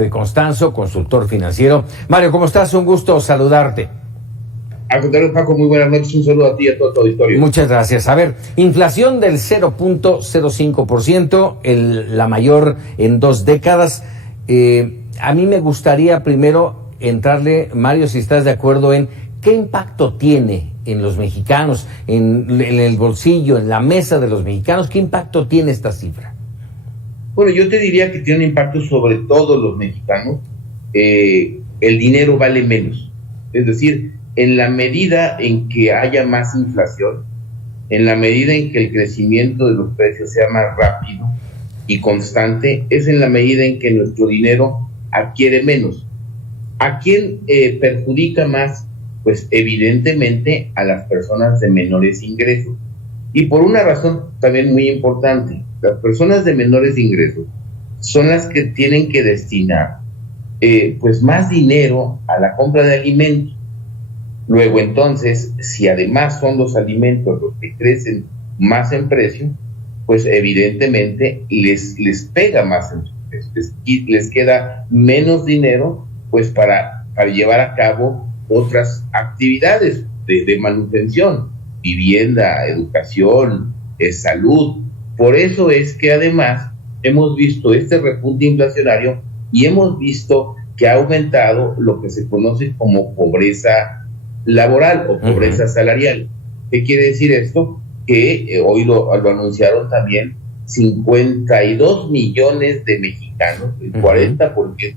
de Constanzo, consultor financiero. Mario, ¿cómo estás? Un gusto saludarte. Al contrario, Paco, muy buenas noches. Un saludo a ti y a todo tu auditorio. Muchas gracias. A ver, inflación del 0.05%, la mayor en 2 décadas. A mí me gustaría primero entrarle, Mario, si estás de acuerdo, en qué impacto tiene en los mexicanos, en el bolsillo, en la mesa de los mexicanos. ¿Qué impacto tiene esta cifra? Bueno, yo te diría que tiene un impacto sobre todos los mexicanos. El dinero vale menos. Es decir, en la medida en que haya más inflación, en la medida en que el crecimiento de los precios sea más rápido y constante, es en la medida en que nuestro dinero adquiere menos. ¿A quién perjudica más? Pues evidentemente a las personas de menores ingresos. Y por una razón también muy importante, las personas de menores ingresos son las que tienen que destinar pues más dinero a la compra de alimentos. Luego entonces, si además son los alimentos los que crecen más en precio, pues evidentemente les pega más en su precio, les queda menos dinero pues para llevar a cabo otras actividades de manutención, vivienda, educación, salud. Por eso es que además hemos visto este repunte inflacionario y hemos visto que ha aumentado lo que se conoce como pobreza laboral o pobreza salarial. ¿Qué quiere decir esto? Que hoy lo anunciaron también 52 millones de mexicanos, el 40%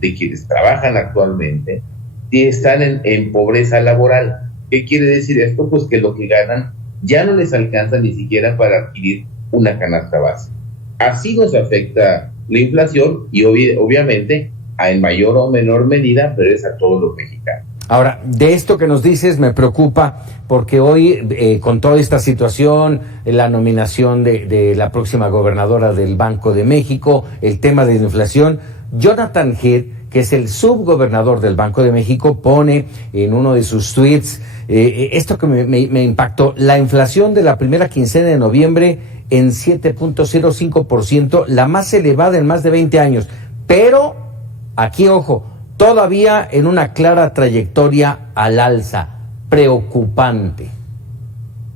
de quienes trabajan actualmente, están en pobreza laboral. ¿Qué quiere decir esto? Pues que lo que ganan ya no les alcanza ni siquiera para adquirir una canasta básica. Así nos afecta la inflación y obviamente en mayor o menor medida, pero es a todos los mexicanos. Ahora, de esto que nos dices me preocupa porque hoy, con toda esta situación, la nominación de la próxima gobernadora del Banco de México, el tema de la inflación, Jonathan Heath, que es el subgobernador del Banco de México, pone en uno de sus tweets esto que me impactó: la inflación de la primera quincena de noviembre en 7.05%, la más elevada en más de 20 años. Pero, aquí ojo, todavía en una clara trayectoria al alza. Preocupante.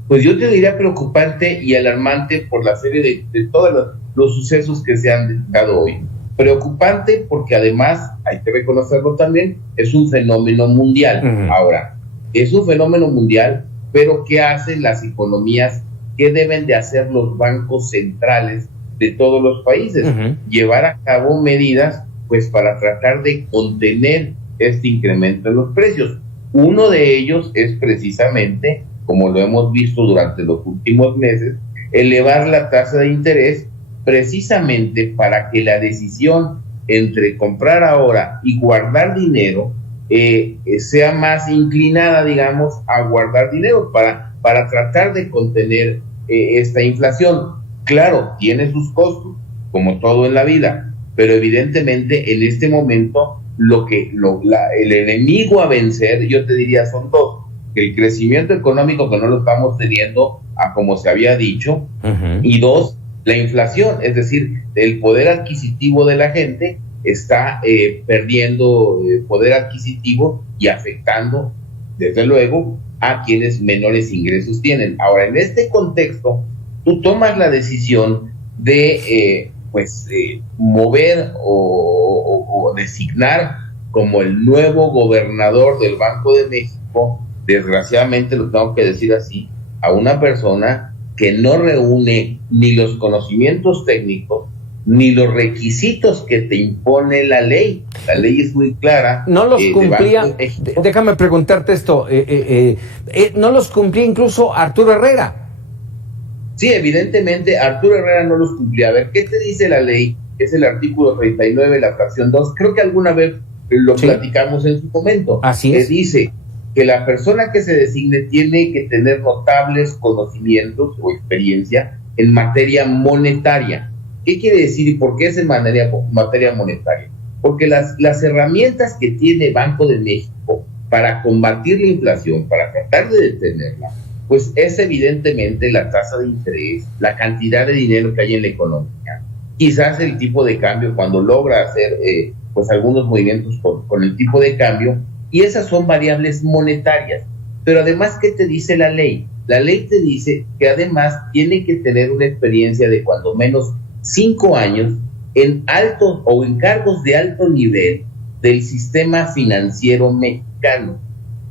Pues yo te diría preocupante y alarmante por la serie de todos los sucesos que se han dado hoy. Preocupante porque además, hay que reconocerlo también, es un fenómeno mundial. Ahora, es un fenómeno mundial, pero ¿qué hacen las economías? ¿Qué deben de hacer los bancos centrales de todos los países? Llevar a cabo medidas pues para tratar de contener este incremento en los precios. Uno de ellos es precisamente, como lo hemos visto durante los últimos meses, elevar la tasa de interés, precisamente para que la decisión entre comprar ahora y guardar dinero sea más inclinada, digamos, a guardar dinero para tratar de contener esta inflación. Claro, tiene sus costos, como todo en la vida, pero evidentemente en este momento el enemigo a vencer, yo te diría, son dos: el crecimiento económico, que no lo estamos teniendo a como se había dicho, y dos, la inflación, es decir, el poder adquisitivo de la gente está perdiendo poder adquisitivo y afectando, desde luego, a quienes menores ingresos tienen. Ahora, en este contexto, tú tomas la decisión de mover o designar como el nuevo gobernador del Banco de México, desgraciadamente lo tengo que decir así, a una persona que no reúne ni los conocimientos técnicos ni los requisitos que te impone la ley. La ley es muy clara. No los cumplía, déjame preguntarte esto, no los cumplía incluso Arturo Herrera. Sí, evidentemente Arturo Herrera no los cumplía. A ver, ¿qué te dice la ley? Es el artículo 39, la fracción 2. Creo que alguna vez lo platicamos en su momento. Así es. Que dice que la persona que se designe tiene que tener notables conocimientos o experiencia en materia monetaria. ¿Qué quiere decir y por qué es en materia monetaria? Porque las herramientas que tiene Banco de México para combatir la inflación, para tratar de detenerla, pues es evidentemente la tasa de interés, la cantidad de dinero que hay en la economía, quizás el tipo de cambio cuando logra hacer pues algunos movimientos con el tipo de cambio, y esas son variables monetarias. Pero además, ¿qué te dice la ley? La ley te dice que además tiene que tener una experiencia de cuando menos 5 años en altos o en cargos de alto nivel del sistema financiero mexicano.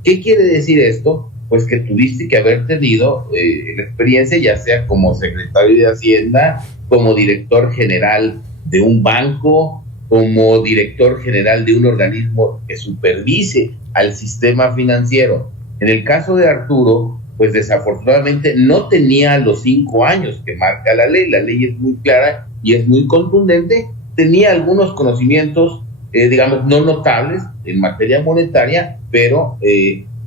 ¿Qué quiere decir esto? Pues que tuviste que haber tenido la experiencia, ya sea como secretario de Hacienda, como director general de un banco, como director general de un organismo que supervise al sistema financiero. En el caso de Arturo, pues desafortunadamente no tenía los 5 años que marca la ley es muy clara y es muy contundente, tenía algunos conocimientos, digamos, no notables en materia monetaria, pero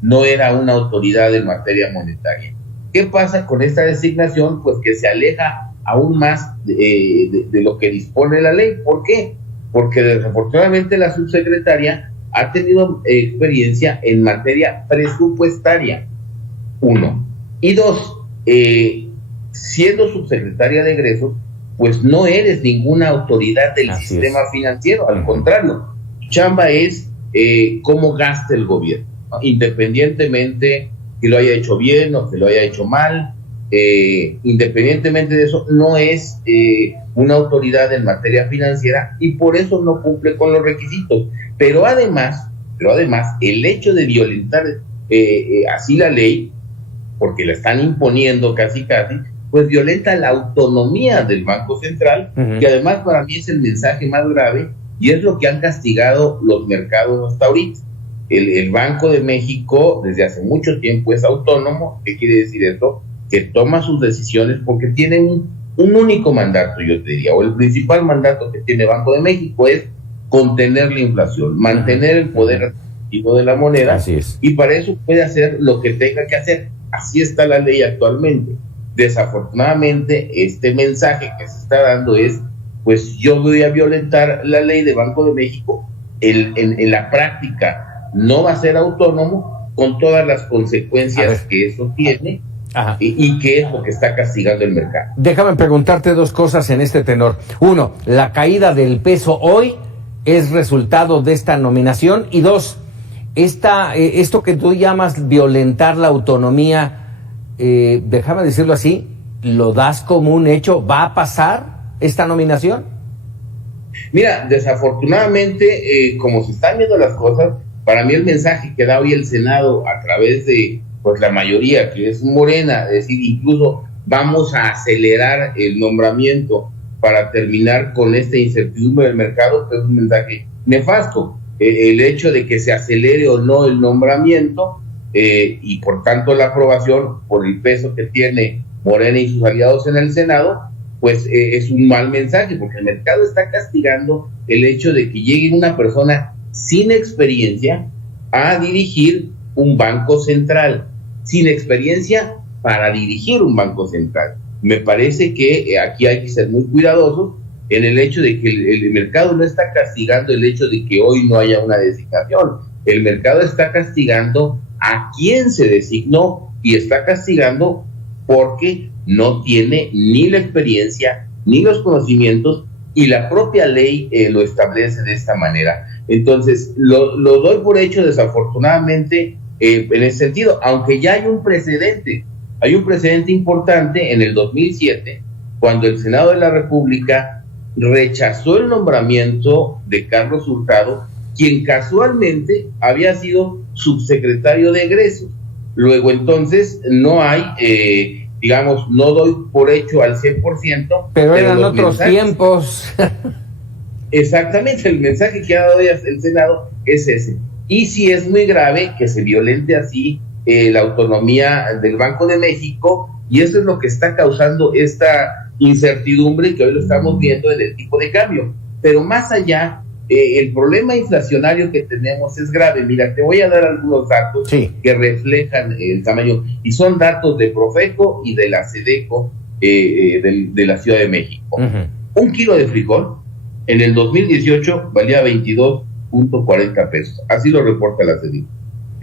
no era una autoridad en materia monetaria. ¿Qué pasa con esta designación? Pues que se aleja aún más de lo que dispone la ley. ¿Por qué? Porque desafortunadamente la subsecretaria ha tenido experiencia en materia presupuestaria, 1. Y 2, siendo subsecretaria de egresos, pues no eres ninguna autoridad del sistema financiero, al contrario, tu chamba es cómo gasta el gobierno, ¿no? Independientemente que lo haya hecho bien o que lo haya hecho mal, independientemente de eso, no es una autoridad en materia financiera y por eso no cumple con los requisitos. Pero además, el hecho de violentar así la ley, porque la están imponiendo casi, pues violenta la autonomía del Banco Central, que además para mí es el mensaje más grave y es lo que han castigado los mercados hasta ahorita. El Banco de México desde hace mucho tiempo es autónomo. ¿Qué quiere decir esto? Que toma sus decisiones porque tiene un único mandato, yo te diría, o el principal mandato que tiene Banco de México es contener la inflación, mantener el poder adquisitivo de la moneda. Así es. Y para eso puede hacer lo que tenga que hacer. Así está la ley actualmente. Desafortunadamente, este mensaje que se está dando es, pues yo voy a violentar la ley de Banco de México, en la práctica no va a ser autónomo, con todas las consecuencias que eso tiene. Y qué es lo que está castigando el mercado. Déjame preguntarte 2 cosas en este tenor. 1, la caída del peso hoy es resultado de esta nominación, y 2, esto que tú llamas violentar la autonomía, déjame decirlo así, ¿lo das como un hecho? ¿Va a pasar esta nominación? Mira, desafortunadamente, como se están viendo las cosas, para mí el mensaje que da hoy el Senado a través de pues la mayoría, que es Morena, es decir, incluso vamos a acelerar el nombramiento para terminar con esta incertidumbre del mercado, pues es un mensaje nefasto. El hecho de que se acelere o no el nombramiento y por tanto la aprobación, por el peso que tiene Morena y sus aliados en el Senado, pues es un mal mensaje, porque el mercado está castigando el hecho de que llegue una persona sin experiencia a dirigir un banco central, sin experiencia para dirigir un banco central. Me parece que aquí hay que ser muy cuidadosos en el hecho de que el mercado no está castigando el hecho de que hoy no haya una designación. El mercado está castigando a quien se designó y está castigando porque no tiene ni la experiencia ni los conocimientos, y la propia ley lo establece de esta manera. Entonces, lo doy por hecho, desafortunadamente, en ese sentido, aunque ya hay un precedente importante en el 2007, cuando el Senado de la República rechazó el nombramiento de Carlos Hurtado, quien casualmente había sido subsecretario de egresos. Luego entonces no hay, no doy por hecho al 100%. Pero eran otros tiempos. Exactamente, el mensaje que ha dado el Senado es ese. Y sí es muy grave que se violente así la autonomía del Banco de México, y eso es lo que está causando esta incertidumbre que hoy lo estamos viendo en el tipo de cambio. Pero más allá, el problema inflacionario que tenemos es grave. Mira, te voy a dar algunos datos que reflejan el tamaño, y son datos de Profeco y de la Sedeco de la Ciudad de México. Un kilo de frijol en el 2018 valía 22.40 pesos, así lo reporta la Sedeco.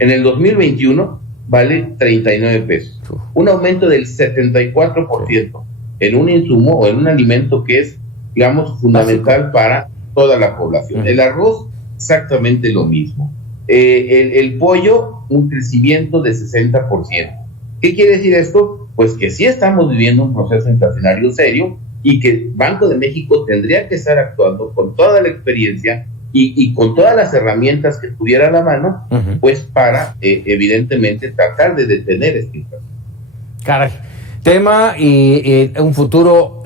En el 2021 vale 39 pesos, un aumento del 74% en un insumo o en un alimento que es, digamos, fundamental para toda la población. El arroz, exactamente lo mismo. El pollo, un crecimiento de 60%. ¿Qué quiere decir esto? Pues que sí estamos viviendo un proceso inflacionario serio y que el Banco de México tendría que estar actuando con toda la experiencia y con todas las herramientas que tuviera a la mano, pues para, evidentemente, tratar de detener esta inflación. Caray, tema y un futuro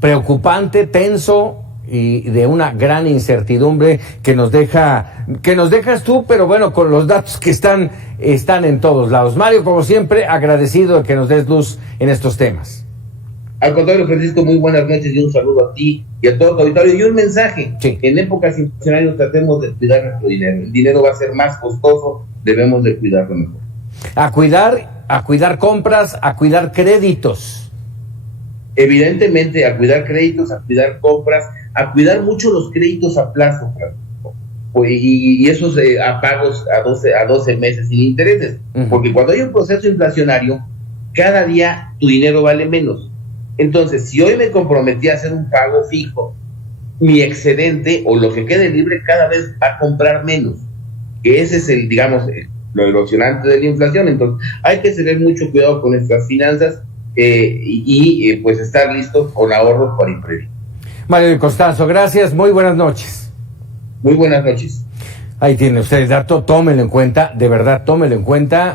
preocupante, tenso, y de una gran incertidumbre que nos dejas tú, pero bueno, con los datos que están en todos lados. Mario, como siempre, agradecido de que nos des luz en estos temas. Al contrario, Francisco, muy buenas noches y un saludo a ti y a todo tu auditorio. Y un mensaje: en épocas inflacionarias tratemos de cuidar nuestro dinero. El dinero va a ser más costoso, debemos de cuidarlo mejor. A cuidar compras, a cuidar créditos. Evidentemente, a cuidar créditos, a cuidar compras, a cuidar mucho los créditos a plazo, Francisco. Y esos a pagos a 12 meses sin intereses. Porque cuando hay un proceso inflacionario, cada día tu dinero vale menos. Entonces, si hoy me comprometí a hacer un pago fijo, mi excedente o lo que quede libre cada vez va a comprar menos. Que ese es lo erosionante de la inflación. Entonces, hay que tener mucho cuidado con nuestras finanzas y pues estar listos con ahorros para imprevistos. Mario Constanzo, gracias, muy buenas noches. Muy buenas noches. Ahí tiene usted el dato, tómelo en cuenta, de verdad, tómelo en cuenta.